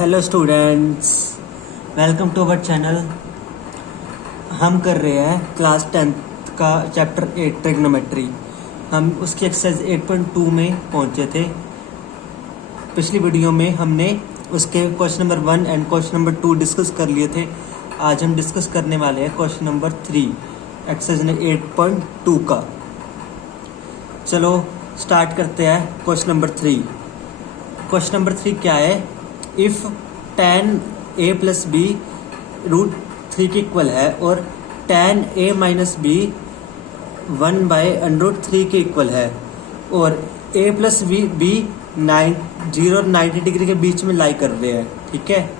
Hello students, welcome to our channel. हम कर रहे हैं क्लास 10th का चैप्टर 8 ट्रिग्नोमेट्री। हम उसकी एक्सरसाइज 8.2 में पहुंचे थे। पिछली वीडियो में हमने उसके question number 1 and question number 2 discuss कर लिए थे। आज हम डिस्कस करने वाले हैं क्वेश्चन नंबर 3 एक्सरसाइज 8.2 का। चलो स्टार्ट करते हैं क्वेश्चन नंबर 3। क्वेश्चन नंबर 3 क्या है? If tan a plus B √3 के इक्वल है और tan a माइनस बी 1/√3 के इक्वल है और a प्लस बी 0 और 90 डिग्री के बीच में लाई कर रहे हैं, ठीक है,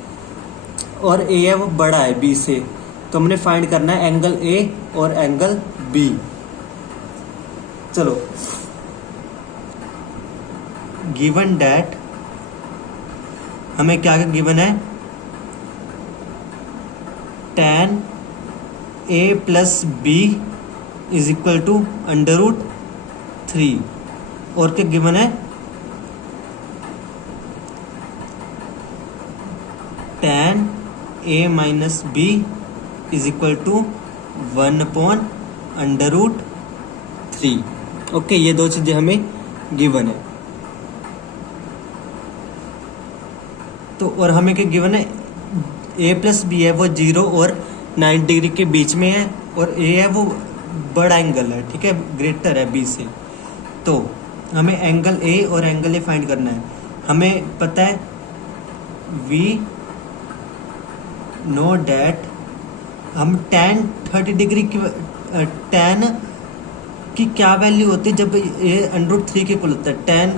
और a है वो बड़ा है b से, तो हमने फाइंड करना है एंगल a और एंगल b। चलो, गिवन डैट हमें क्या गिवन है? tan a plus B is equal to √3 और क्या गिवन है? tan a minus B is equal to 1/√3। Okay, ये दो चीजें हमें गिवन है। तो और हमें क्या गिवन है? a प्लस बी है वो 0 और 90 डिग्री के बीच में है और a है वो बड़ा एंगल है, ठीक है, ग्रेटर है b से। तो हमें एंगल a और एंगल a फाइंड करना है। हमें पता है we know that हम tan 30 डिग्री की tan की क्या वैल्यू होती है जब ये √3 के इक्वल होता है? tan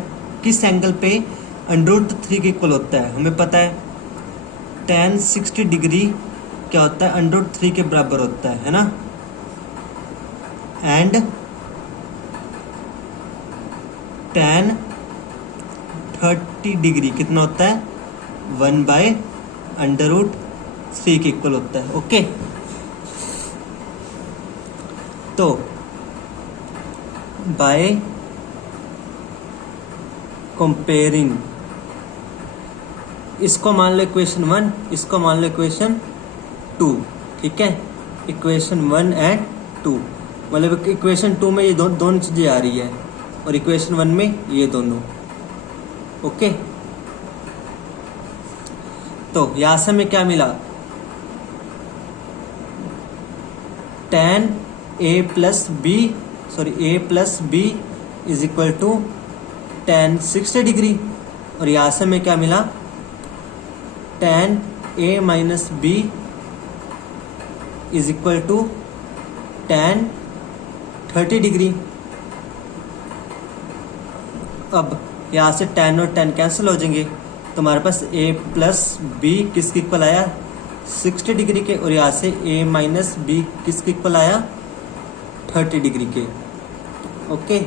किस एंगल पे √3 के इक्वल होता है? हमें पता है tan 60 डिग्री क्या होता है? √3 के बराबर होता है ना। एंड tan 30 डिग्री कितना होता है? 1/√3 के इक्वल होता है। ओके, तो बाय कंपेयरिंग, इसको मान लो इक्वेशन 1, इसको मान लो इक्वेशन 2, ठीक है। इक्वेशन 1 एंड 2, मतलब इक्वेशन 2 में ये दोनों चीजें आ रही है और इक्वेशन 1 में ये दोनों। ओके, तो यहां से हमें क्या मिला? tan a plus B is equal to tan 60 degree और यहां से हमें क्या मिला? tan a minus B is equal to tan 30 degree. अब यहां से tan और tan कैंसिल हो जाएंगे, तो हमारे पास a प्लस बी किसके इक्वल आया? 60 डिग्री के, और यहां से a माइनस बी किसके इक्वल आया? 30 डिग्री के। Okay,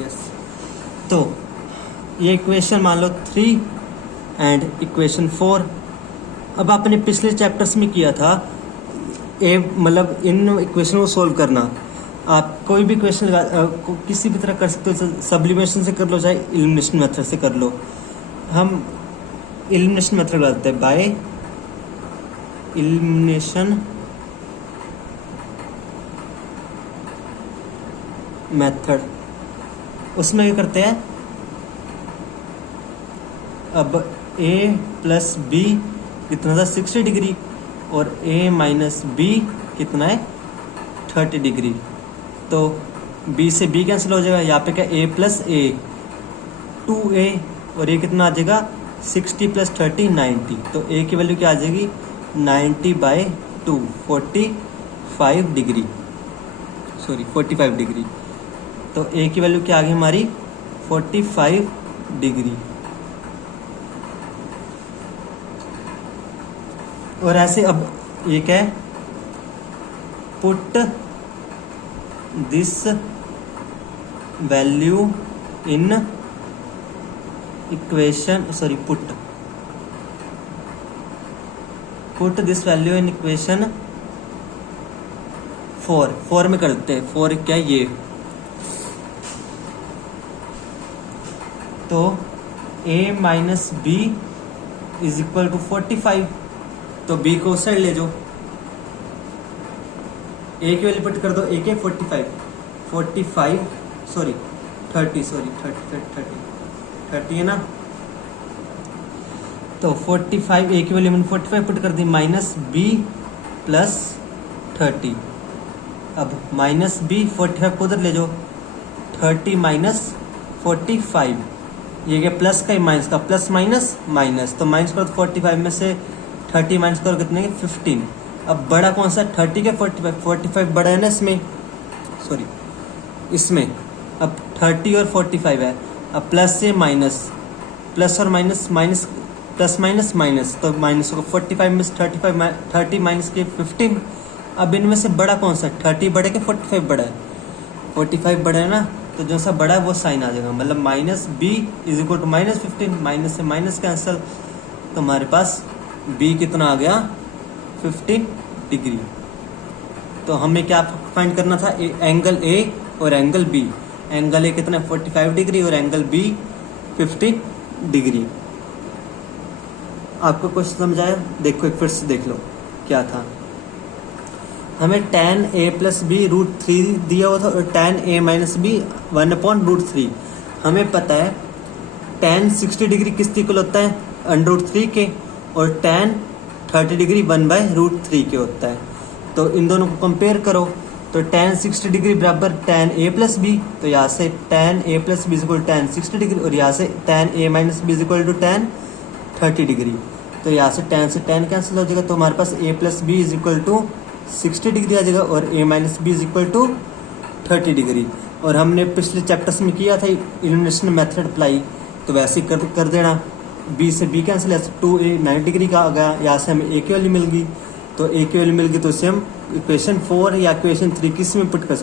yes. तो ये इक्वेशन मान लो 3 एंड इक्वेशन 4। अब आपने पिछले चैप्टर्स में किया था मतलब इन इक्वेशन को सोल्व करना। आप कोई भी इक्वेशन किसी भी तरह कर सकते हो, सब्लिमेशन से कर लो चाहे इलिमिनेशन मेथड से कर लो। हम इलिमिनेशन मेथड लगाते हैं, बाय इलिमिनेशन मेथड। उसमें क्या करते हैं? अब a प्लस बी कितना था? 60 डिग्री, और a माइनस बी कितना है? 30 डिग्री। तो b से b कैंसिल हो जाएगा, यहाँ पे क्या a प्लस a 2a, और ये कितना आ जाएगा? 60 प्लस 30 90। तो a की वैल्यू क्या आ जाएगी? 90/2 45 डिग्री, सॉरी 45 डिग्री। तो a की वैल्यू क्या आ गई हमारी? 45 डिग्री। और ऐसे अब ये क्या है? Put this value in equation, sorry put this value in equation 4 में करते हैं। 4 क्या है? ये तो a minus B is equal to 45। तो b को उस साइड ले जाओ, a की वैल्यू पुट कर दो, a के 45 सॉरी 30 है ना। तो 45 a की वैल्यू मैंने 45 पुट कर दी, माइनस b प्लस 30। अब माइनस बी 45 को उधर ले जाओ, 30 माइनस 45, ये क्या प्लस का ही माइनस का, प्लस माइनस माइनस, तो माइनस करो 45 में से 30 माइनस करो कितने के 15। अब बड़ा कौन सा 30 के 45 बड़ा है ना इसमें, सॉरी इसमें। अब 30 और 45 है, अब प्लस से माइनस, प्लस और minus, minus plus minus minus, तो माइनस को 45 में से 30 माइनस के 15। अब इनमें से बड़ा कौन सा, 30 बड़ा के 45 बड़ा है, 45 बड़ा है ना, तो जो सा बड़ा है वो साइन आ जाएगा, मतलब minus B is equal to minus 15, minus से माइनस कैंसिल, तो हमारे पास बी कितना आ गया 15 डिग्री। तो हमें क्या फाइंड करना था, एंगल ए और एंगल बी। एंगल ए कितना 45 डिग्री और एंगल बी 15 डिग्री। आपको क्वेश्चन समझ आया? देखो एक फिर से देख लो क्या था। हमें tan a plus B root 3 दिया हुआ था और tan a माइनस बी 1/√3। हमें पता है tan 60 डिग्री किसके इक्वल होता है, √3 के, और tan 30 डिग्री 1/√3 के होता है। तो इन दोनों को कंपेयर करो, तो tan 60 डिग्री बराबर tan a प्लस बी, तो यहाँ से tan a plus B equal tan 60 degree, और यहाँ से tan a minus B equal to tan 30 degree. तो यहाँ से tan कैंसिल हो जाएगा, तो हमारे पास a plus B is equal to 60 degree आ जाएगा और a minus B is equal to 30 degree. और हमने पिछले चैप्टर्स में किया था इल्यूमिनेशन मेथड अप्लाई, तो वैसे ही कर देना। b से b कैंसिल है, 2a 90 डिग्री का आ गया, यहाँ से हमें a की वैल्यू मिल गई, तो a की वैल्यू मिल गई, तो इसे हम इक्वेशन 4 या इक्वेशन 3 किस में पुट कर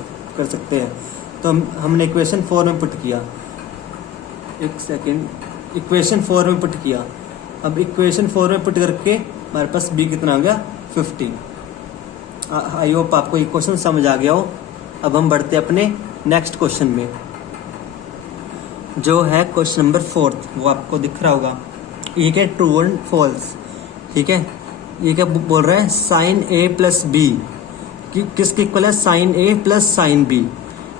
सकते हैं। तो हमने इक्वेशन 4 में पुट किया, एक सेकेंड, इक्वेशन 4 में पुट किया। अब इक्वेशन 4 में पुट करके हमारे पास b कितना आ गया 50। आई होप आपको ये क्वेश्चन समझ आ गया हो। अब हम बढ़ते हैं अपने नेक्स्ट क्वेश्चन में, जो है क्वेश्चन नंबर 4, वो आपको दिख रहा होगा। ये क्या ट्रू एंड फॉल्स, ठीक है। ये क्या बोल रहा है, साइन ए प्लस बी किसके इक्वल है, sine A plus sine B.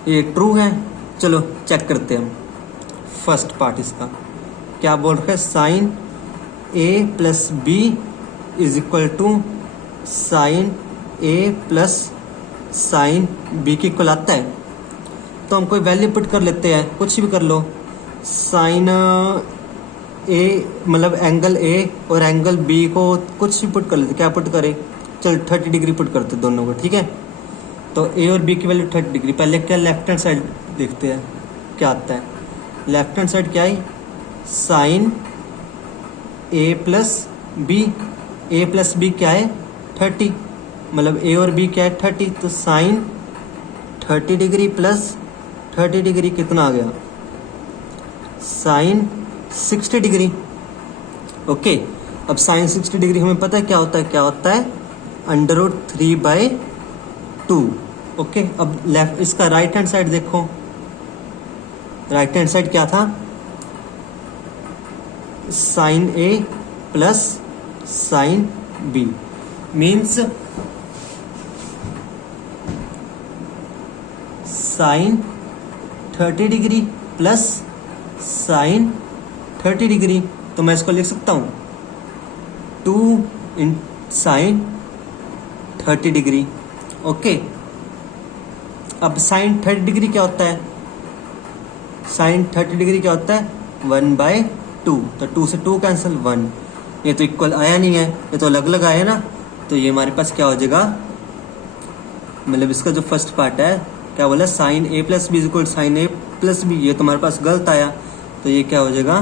ये ट्रू है, चलो चेक करते हैं हम। फर्स्ट पार्ट इसका क्या बोल रहा है, sine A plus B is equal to sine A plus sine B के इक्वल आता है। तो हम कोई वैल्यू पुट कर लेते हैं, कुछ भी कर लो। साइन ए मतलब एंगल ए और एंगल बी को कुछ भी पुट कर लेते, क्या पुट करें, चल 30 डिग्री पुट करते दोनों को, ठीक है। तो ए और बी की वैल्यू 30 डिग्री। पहले क्या लेफ्ट हैंड साइड देखते हैं क्या आता है। लेफ्ट हैंड साइड क्या है, sine A plus B, A plus B क्या है 30, मतलब ए और बी क्या है 30, तो साइन 30 डिग्री प्लस 30 डिग्री कितना आ गया, साइन 60 डिग्री। ओके, अब साइन 60 डिग्री हमें पता है क्या होता है, क्या होता है √3/2। ओके, अब लेफ्ट इसका राइट हैंड साइड देखो, राइट हैंड साइड क्या था, sine A plus sine B, means sine 30 degree plus sine 30 degree. तो मैं इसको लिख सकता हूँ 2 इन साइन 30 डिग्री। ओके, अब साइन 30 डिग्री क्या होता है, साइन 30 डिग्री क्या होता है 1/2, तो 2 से 2 कैंसिल 1, ये तो इक्वल आया नहीं है, ये तो अलग अलग आया ना। तो ये हमारे पास क्या हो जाएगा, मतलब इसका जो फर्स्ट पार्ट है क्या बोला, sign A plus B equal sign A plus B, ये तो हमारे पास गलत आया, तो ये क्या हो जाएगा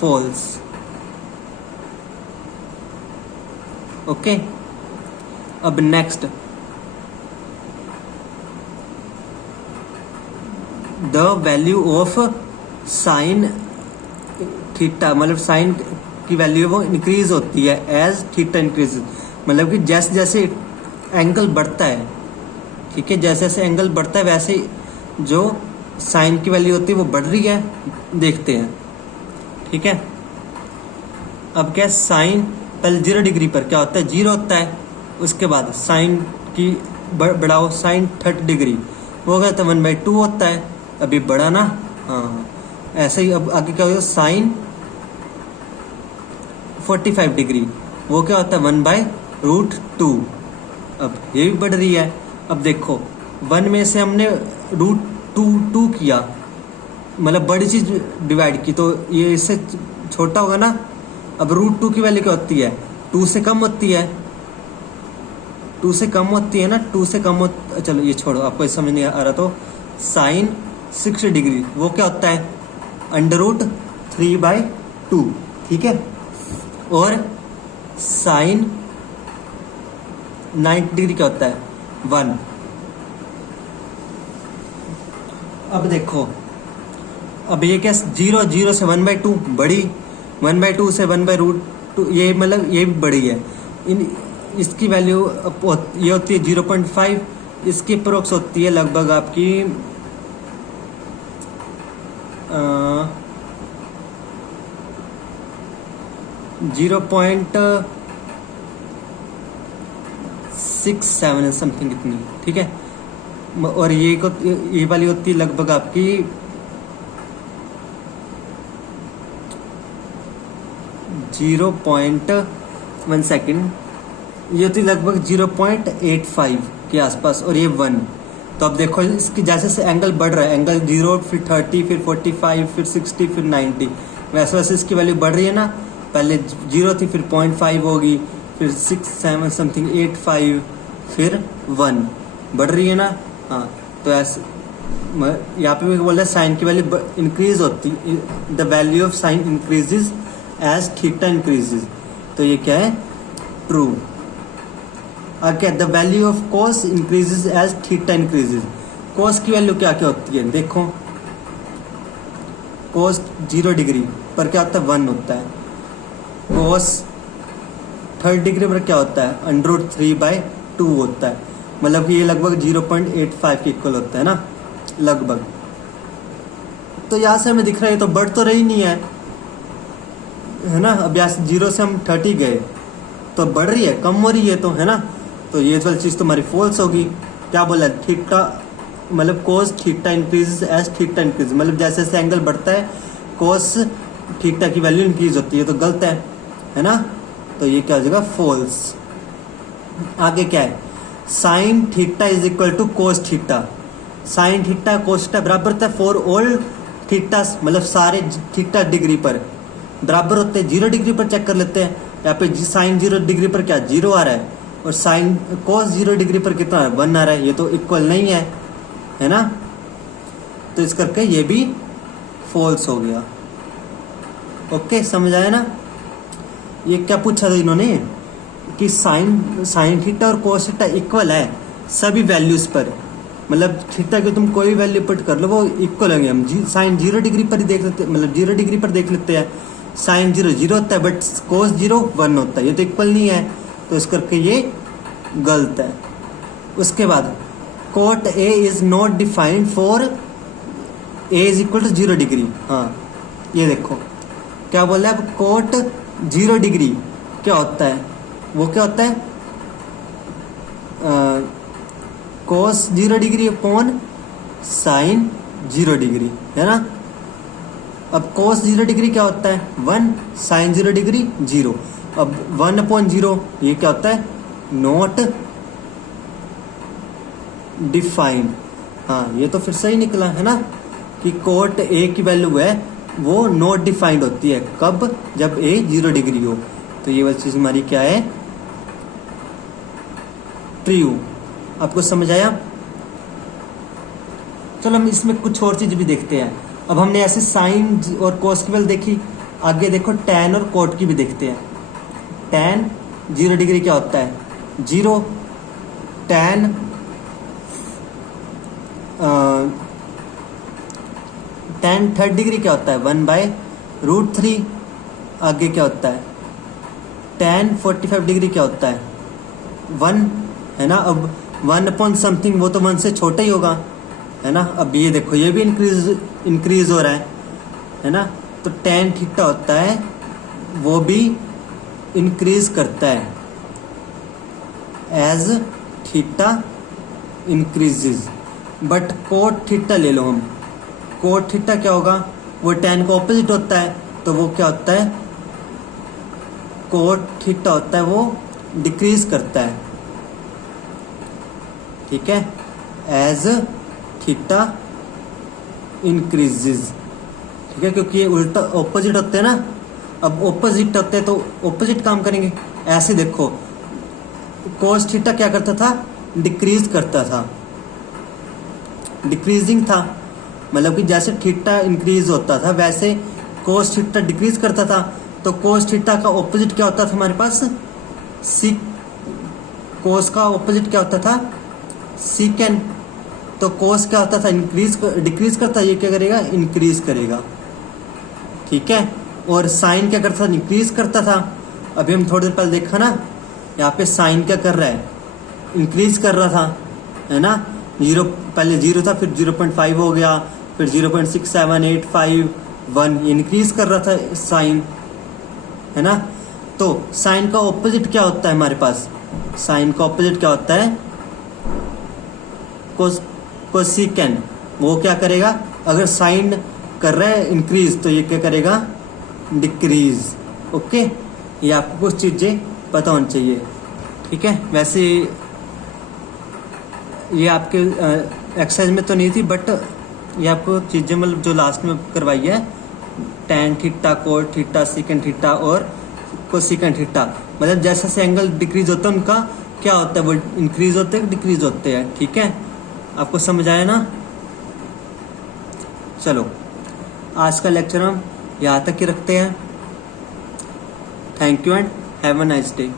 फॉल्स। ओके, अब next, the value of sine theta, मतलब साइन की वैल्यू वो इंक्रीज होती है एज थीटा इंक्रीज, मतलब कि जैसे जैसे एंगल बढ़ता है, ठीक है, जैसे जैसे एंगल बढ़ता है वैसे जो साइन की वैल्यू होती है वो बढ़ रही है। देखते हैं ठीक है। अब क्या, साइन पहले 0 डिग्री पर क्या होता है, 0 होता है। उसके बाद साइन की बढ़ाओ, साइन 30 डिग्री वो क्या होता है, 1/2 होता है। अभी बढ़ा ना, हाँ ऐसे ही। अब आगे क्या होगा, साइन 45 डिग्री वो क्या होता है, 1/√2। अब ये भी बढ़ रही है। अब देखो 1 में से हमने √2 किया, मतलब बड़ी चीज डिवाइड की, तो ये इससे छोटा होगा ना। अब √2 की वैल्यू क्या होती है, 2 से कम होती है, 2 से कम होती है ना, 2 से कम चलो ये छोड़ो, आपको समझ नहीं आ रहा तो साइन 60 डिग्री वो क्या होता है, √3/2, ठीक है। और साइन 90 डिग्री क्या होता है, 1। अब देखो, अब ये क्या, 0 से 1/2 बड़ी, 1/2 से 1/√2 ये मतलब ये भी बड़ी है। इसकी वैल्यू ये होती है 0.5, इसकी अप्रोक्स होती है लगभग आपकी 0.67 समथिंग इतनी, ठीक है। और ये वाली होती है लगभग आपकी 0.1 सेकेंड, ये होती लगभग 0.85 के आसपास, और ये 1। तो अब देखो इसकी जैसे से एंगल बढ़ रहा है, एंगल 0 फिर 30 फिर 45 फिर 60 फिर 90, वैसे वैसे इसकी वैल्यू बढ़ रही है ना। पहले 0 थी, फिर 0.5 होगी, फिर 6 7 समथिंग 8 5, फिर 1 बढ़ रही है ना। हाँ, तो ऐसे यहाँ पे भी बोल रहा है साइन की वैल्यू इंक्रीज होती, the value of sine increases as theta increases. तो ये क्या है, true. Okay, the value of cos increases as theta increases. cos की वैल्यू क्या क्या होती है, देखो cos 0 डिग्री पर क्या होता है, 1 होता है। cos 30 डिग्री पर क्या होता है, √3/2 होता है। मतलब कि ये लगभग 0.85 के इक्वल होता है ना, लगभग। तो यहाँ से हमें दिख रहा है तो बढ़ तो रही नहीं है ना। अब यहाँ से 0 से हम 30 गए तो बढ़ रही है, कम हो रही है, तो है ना। तो ये वाली चीज़ तुम्हारी फॉल्स होगी। क्या बोला, थीटा मतलब cos theta increase as theta increase, मतलब जैसे जैसे एंगल बढ़ता है कोस थीटा की वैल्यू इंक्रीज होती है, तो गलत है ना। तो ये क्या हो जाएगा, फॉल्स। आगे क्या है, sine theta is equal to cos theta. Sine theta cos theta बराबर होता है फॉर ऑल थीटा, मतलब सारे थीटा डिग्री पर बराबर होते हैं। 0 डिग्री पर चेक कर लेते हैं, यहाँ पे साइन 0 डिग्री पर क्या 0 आ रहा है, और साइन कोस 0 डिग्री पर कितना 1 आ रहा है, ये तो इक्वल नहीं है ना। तो इस करके ये भी फॉल्स हो गया। ओके, समझ आया ना। ये क्या पूछा था इन्होंने कि साइन थीटा और कोस थीटा इक्वल है सभी वैल्यूज पर, मतलब थीटा की तुम कोई वैल्यू पुट कर लो वो इक्वल होंगे। हम साइन 0 डिग्री पर ही देख लेते, मतलब 0 डिग्री पर देख लेते हैं, साइन 0 होता है, बट कोस 0 1 होता है, ये तो इक्वल नहीं है, तो इस करके ये गलत है। उसके बाद cot A is not defined for A is equal to 0 degree. हाँ, ये देखो क्या बोल रहा है, अब कोट 0 डिग्री क्या होता है, वो क्या होता है, कोस 0 डिग्री अपॉन साइन 0 डिग्री, है ना। अब कोस 0 डिग्री क्या होता है, 1, साइन 0 डिग्री 0। अब 1/0 ये क्या होता है, नॉट डिफाइंड। हाँ, ये तो फिर सही निकला है ना कि कोट ए की वैल्यू है वो नॉट डिफाइंड होती है, कब, जब ए 0 डिग्री हो। तो ये वाली चीज हमारी क्या है, ट्रू। आपको समझ आया। चलो हम इसमें कुछ और चीज भी देखते हैं। अब हमने ऐसे साइन और कोस की वैल्यू देखी, आगे देखो टैन और कोट की भी देखते हैं। टैन 0 डिग्री क्या होता है, 0। टैन टैन 30 डिग्री क्या होता है, 1/√3। आगे क्या होता है, टैन 45 डिग्री क्या होता है, 1, है ना। अब 1 समथिंग वो तो 1 से छोटा ही होगा, है ना। अब ये देखो ये भी इंक्रीज हो रहा है ना। तो tan थीटा होता है वो भी इंक्रीज करता है as theta increases. But cot theta ले लो हम, कोट थीटा क्या होगा, वो tan का ऑपोजिट होता है, तो वो क्या होता है, कोट थीटा होता है वो डिक्रीज करता है, ठीक है, एज थीटा इंक्रीजेज, ठीक है, क्योंकि ये उल्टा ऑपोजिट होते हैं ना। अब ऑपोजिट होते हैं तो ऑपोजिट काम करेंगे। ऐसे देखो कोस थीटा क्या करता था, डिक्रीज करता था, डिक्रीजिंग था, मतलब कि जैसे थीटा इंक्रीज होता था वैसे कोस थीटा डिक्रीज करता था। तो कोस थीटा का ऑपोजिट क्या होता था हमारे पास, सी, कोस का ऑपोजिट क्या होता था, सीकेंड। तो कोस क्या होता था, इंक्रीज डिक्रीज करता, ये क्या करेगा, इंक्रीज करेगा, ठीक है। और साइन क्या करता था, इंक्रीज करता था। अभी हम थोड़ी देर पहले देखा ना, यहाँ पे साइन क्या कर रहा है, इंक्रीज कर रहा था, है ना। जीरो, पहले जीरो था, फिर 0.5 हो गया, फिर 0.6785 इंक्रीज कर रहा था साइन, है ना। तो साइन का ऑपोजिट क्या होता है हमारे पास, साइन का ऑपोजिट क्या होता है, कोसिकेंड। वो क्या करेगा, अगर साइन कर रहा है इंक्रीज तो ये क्या करेगा, डिक्रीज। ओके, ये आपको कुछ चीजें पता होनी चाहिए, ठीक है। वैसे ये आपके एक्सरसाइज में तो नहीं थी, बट ये आपको चीजें मतलब जो लास्ट में करवाई है, tan theta, cot theta, secant theta और कोसिकेंड थीटा, मतलब जैसे से एंगल डिक्रीज होता है उनका क्या होता है, वो इंक्रीज होते हैं डिक्रीज होते हैं, ठीक है। आपको समझ आया ना। चलो आज का लेक्चर हम यहाँ तक ही रखते हैं। Thank you and have a nice day.